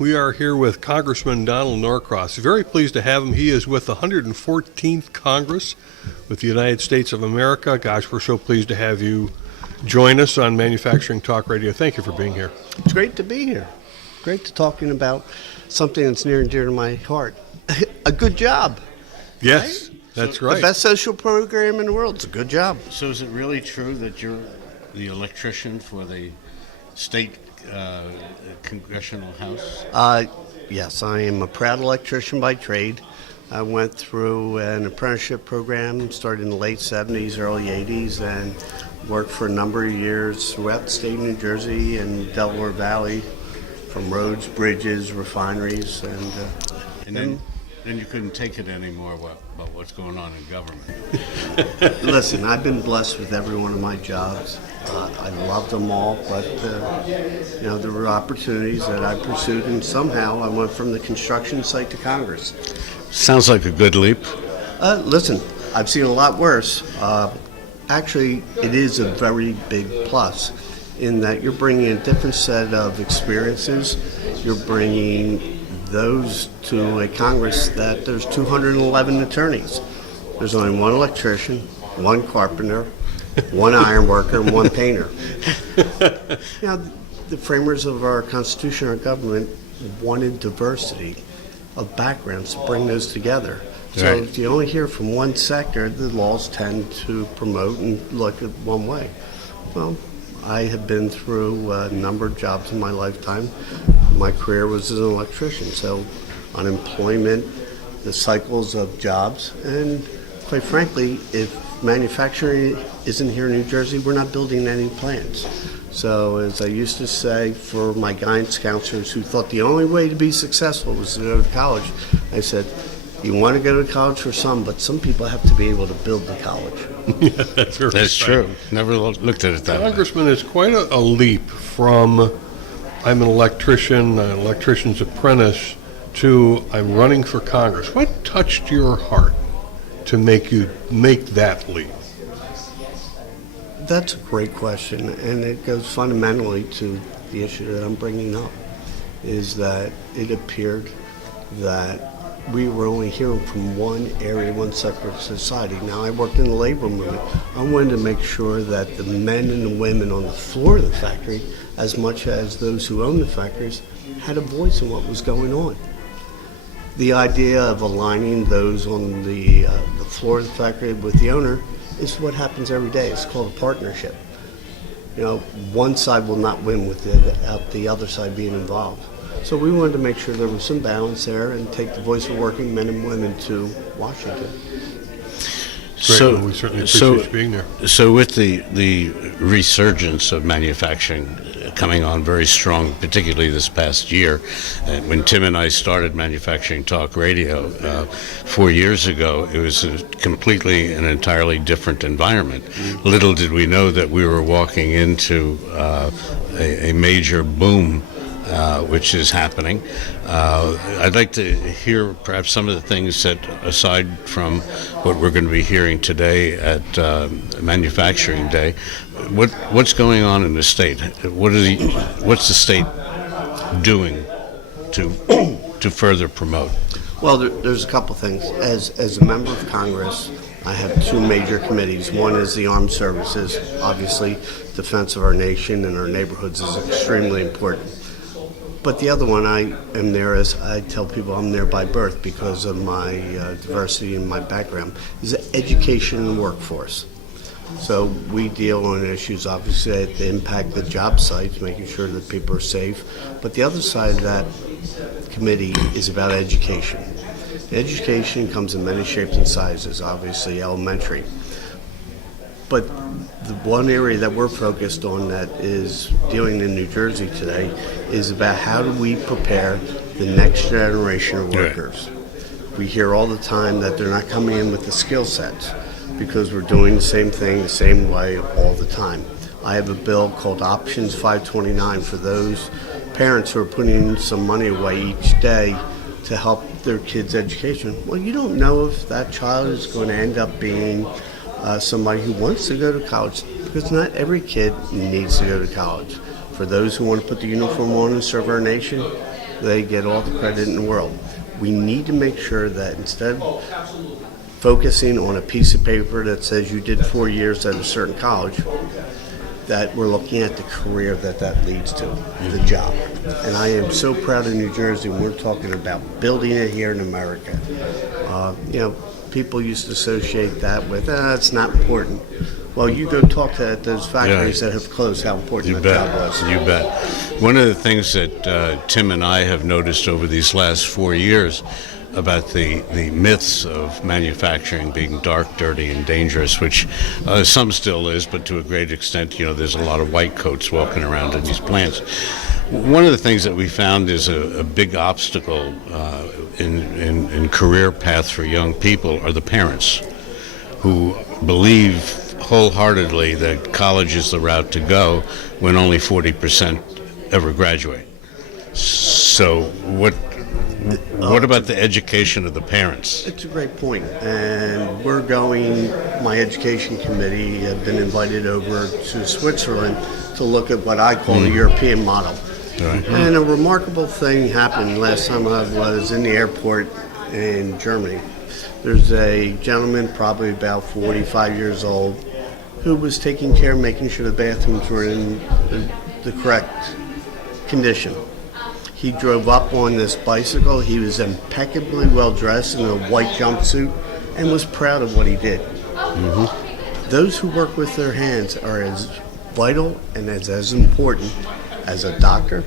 We are here with Congressman Donald Norcross. Very pleased to have him. He is with the 114th Congress with the United States of America. Gosh, we're so pleased to have you join us on Manufacturing Talk Radio. Thank you for being here. It's great to be here. Great to talking about something that's near and dear to my heart. A good job. Yes, right? That's right. The best social program in the world. It's a good job. So is it really true that you're the electrician for the state congressional house? Yes, I am a proud electrician by trade. I went through an apprenticeship program, started in the late 70s, early 80s, and worked for a number of years throughout the state of New Jersey and Delaware Valley, from roads, bridges, refineries, and then you couldn't take it anymore about what's going on in government. Listen, I've been blessed with every one of my jobs. I loved them all, but there were opportunities that I pursued, and somehow I went from the construction site to Congress. Sounds like a good leap. Listen, I've seen a lot worse. Actually, it is a very big plus in that you're bringing a different set of experiences. You're bringing those to a Congress that there's 211 attorneys. There's only one electrician, one carpenter, one iron worker, and one painter. The framers of our Constitution, our government, wanted diversity of backgrounds to bring those together. So Right. if you only hear from one sector, the laws tend to promote and look at one way. Well, I have been through a number of jobs in my lifetime. My career was as an electrician, so unemployment, the cycles of jobs, and quite frankly, if manufacturing isn't here in New Jersey, we're not building any plants. So as I used to say for my guidance counselors who thought the only way to be successful was to go to college, I said, you want to go to college for some, but some people have to be able to build the college. Yeah, that's true. Never looked at it that way. Congressman, it's quite a leap from I'm an electrician's apprentice, to I'm running for Congress. What touched your heart to make you make that leap? That's a great question, and it goes fundamentally to the issue that I'm bringing up, is that it appeared that we were only hearing from one area, one sector of society. Now, I worked in the labor movement. I wanted to make sure that the men and the women on the floor of the factory, as much as those who own the factories, had a voice in what was going on. The idea of aligning those on the floor of the factory with the owner is what happens every day. It's called a partnership. One side will not win without the other side being involved. So we wanted to make sure there was some balance there and take the voice of working men and women to Washington. Great. We certainly appreciate you being there. So with the resurgence of manufacturing coming on very strong, particularly this past year, when Tim and I started Manufacturing Talk Radio 4 years ago, it was completely an entirely different environment. Little did we know that we were walking into a major boom which is happening. I'd like to hear perhaps some of the things that, aside from what we're going to be hearing today at Manufacturing Day, what's going on in the state? What's the state doing to further promote? Well, there's a couple things. As a member of Congress, I have two major committees. One is the armed services. Obviously, defense of our nation and our neighborhoods is extremely important. But the other one, I am there, as I tell people, I'm there by birth because of my diversity and my background, is education and the workforce. So we deal on issues, obviously, that impact the job sites, making sure that people are safe. But the other side of that committee is about education. Education comes in many shapes and sizes, obviously elementary. But the one area that we're focused on that is dealing in New Jersey today is about how do we prepare the next generation of workers. We hear all the time that they're not coming in with the skill sets because we're doing the same thing the same way all the time. I have a bill called Options 529 for those parents who are putting in some money away each day to help their kids' education. Well, you don't know if that child is going to end up being somebody who wants to go to college, because not every kid needs to go to college. For those who want to put the uniform on and serve our nation, they get all the credit in the world. We need to make sure that instead of focusing on a piece of paper that says you did 4 years at a certain college, that we're looking at the career that leads to, the job. And I am so proud of New Jersey when we're talking about building it here in America. People used to associate that with, it's not important. Well, you go talk to those factories that have closed, how important that job was. You bet. One of the things that Tim and I have noticed over these last 4 years about the myths of manufacturing being dark, dirty, and dangerous, which some still is, but to a great extent, there's a lot of white coats walking around in these plants. One of the things that we found is a big obstacle in career paths for young people are the parents who believe wholeheartedly that college is the route to go when only 40% ever graduate. So what about the education of the parents? It's a great point. And my education committee have been invited over to Switzerland to look at what I call the European model. Right. And a remarkable thing happened last time I was in the airport in Germany. There's a gentleman, probably about 45 years old, who was taking care of making sure the bathrooms were in the correct condition. He drove up on this bicycle. He was impeccably well dressed in a white jumpsuit and was proud of what he did. Mm-hmm. Those who work with their hands are as vital and as important as a doctor,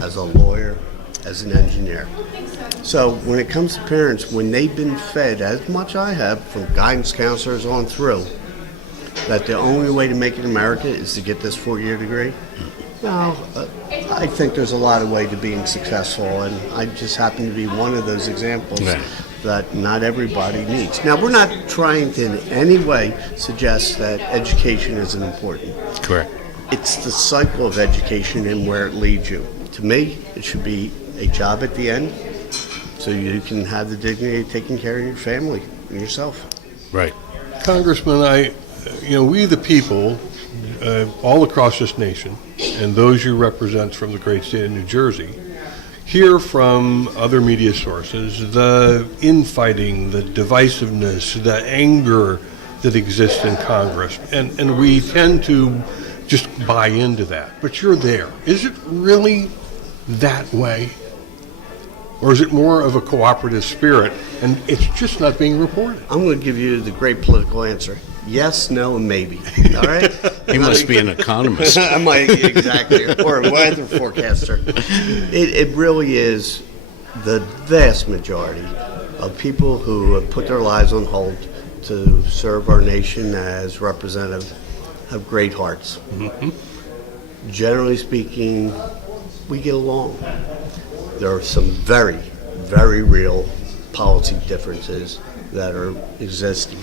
as a lawyer, as an engineer. So when it comes to parents, when they've been fed, as much I have, from guidance counselors on through, that the only way to make it in America is to get this 4-year degree, no, I think there's a lot of way to being successful, and I just happen to be one of those examples that not everybody needs. Now, we're not trying to in any way suggest that education isn't important. Correct. It's the cycle of education and where it leads you. To me, it should be a job at the end so you can have the dignity of taking care of your family and yourself. Right. Congressman, we the people, all across this nation, and those you represent from the great state of New Jersey, hear from other media sources the infighting, the divisiveness, the anger that exists in Congress, and we tend to just buy into that. But you're there. Is it really that way? Or is it more of a cooperative spirit, and it's just not being reported? I'm going to give you the great political answer. Yes, no, and maybe. All right? You must be an economist. I might, exactly, or a weather forecaster. It really is the vast majority of people who have put their lives on hold to serve our nation as representative have great hearts. Mm-hmm. Generally speaking, we get along. There are some very, very real policy differences that are existing.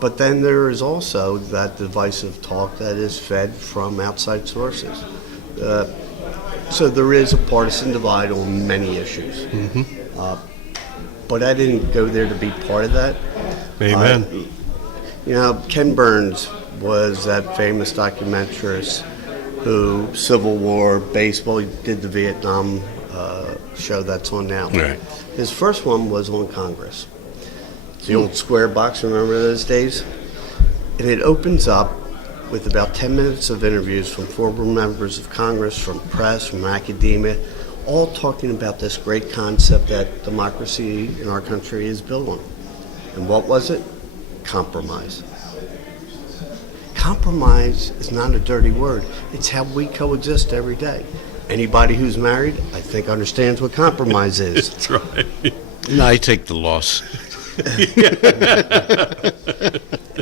But then there is also that divisive talk that is fed from outside sources. So there is a partisan divide on many issues. Mm-hmm. But I didn't go there to be part of that. Amen. Ken Burns was that famous documentarist who, Civil War, baseball, he did the Vietnam show that's on now. Right. His first one was on Congress. The old square box, remember those days? And it opens up with about 10 minutes of interviews from former members of Congress, from press, from academia, all talking about this great concept that democracy in our country is built on. And what was it? Compromise. Compromise is not a dirty word. It's how we coexist every day. Anybody who's married, I think, understands what compromise is. That's right. No, I take the loss.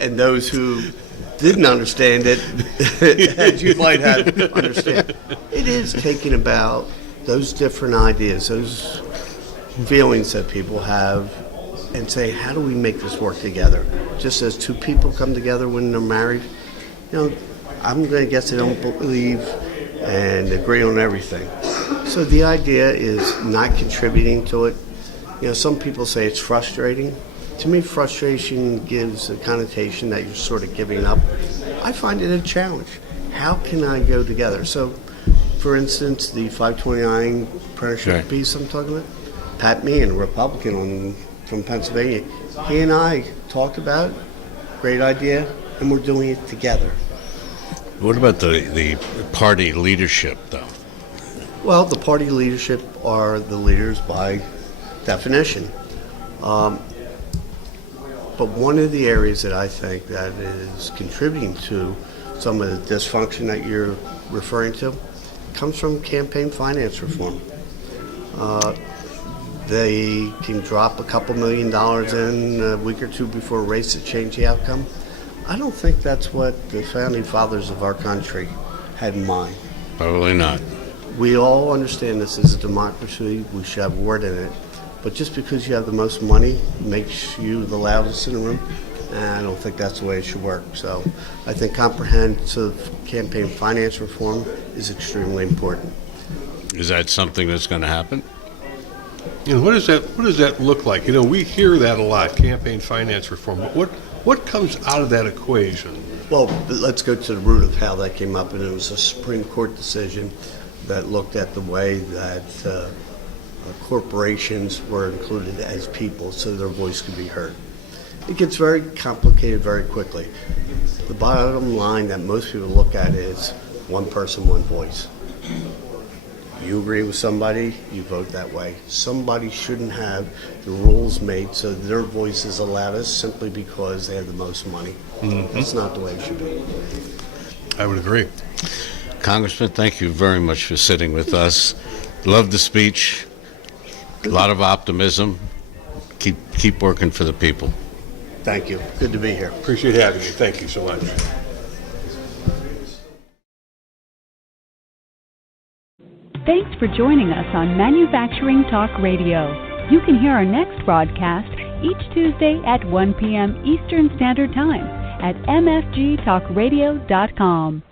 And those who didn't understand it, as you might have understand, it is taking about those different ideas, those feelings that people have, and say, how do we make this work together? Just as two people come together when they're married, I'm going to guess they don't believe and agree on everything. So the idea is not contributing to it. Some people say it's frustrating. To me, frustration gives a connotation that you're sort of giving up. I find it a challenge. How can I go together? So for instance, the 529 apprenticeship Right. piece I'm talking about, Pat Meehan, a Republican from Pennsylvania, he and I talked about it. Great idea, and we're doing it together. What about the party leadership, though? Well, the party leadership are the leaders by definition. But one of the areas that I think that is contributing to some of the dysfunction that you're referring to comes from campaign finance reform. They can drop a couple $1 million in a week or two before a race to change the outcome. I don't think that's what the founding fathers of our country had in mind. Probably not. We all understand this is a democracy. We should have a word in it. But just because you have the most money makes you the loudest in the room, and I don't think that's the way it should work. So I think comprehensive campaign finance reform is extremely important. Is that something that's going to happen? What does that look like? We hear that a lot, campaign finance reform. But what comes out of that equation? Well, let's go to the root of how that came up, and it was a Supreme Court decision that looked at the way that corporations were included as people so their voice could be heard. It gets very complicated very quickly. The bottom line that most people look at is one person, one voice. You agree with somebody, you vote that way. Somebody shouldn't have the rules made so their voice is the loudest simply because they have the most money. Mm-hmm. That's not the way it should be. I would agree. Congressman, thank you very much for sitting with us. Love the speech. A lot of optimism. Keep working for the people. Thank you. Good to be here. Appreciate having you. Thank you so much. Thanks for joining us on Manufacturing Talk Radio. You can hear our next broadcast each Tuesday at 1 p.m. Eastern Standard Time at mfgtalkradio.com.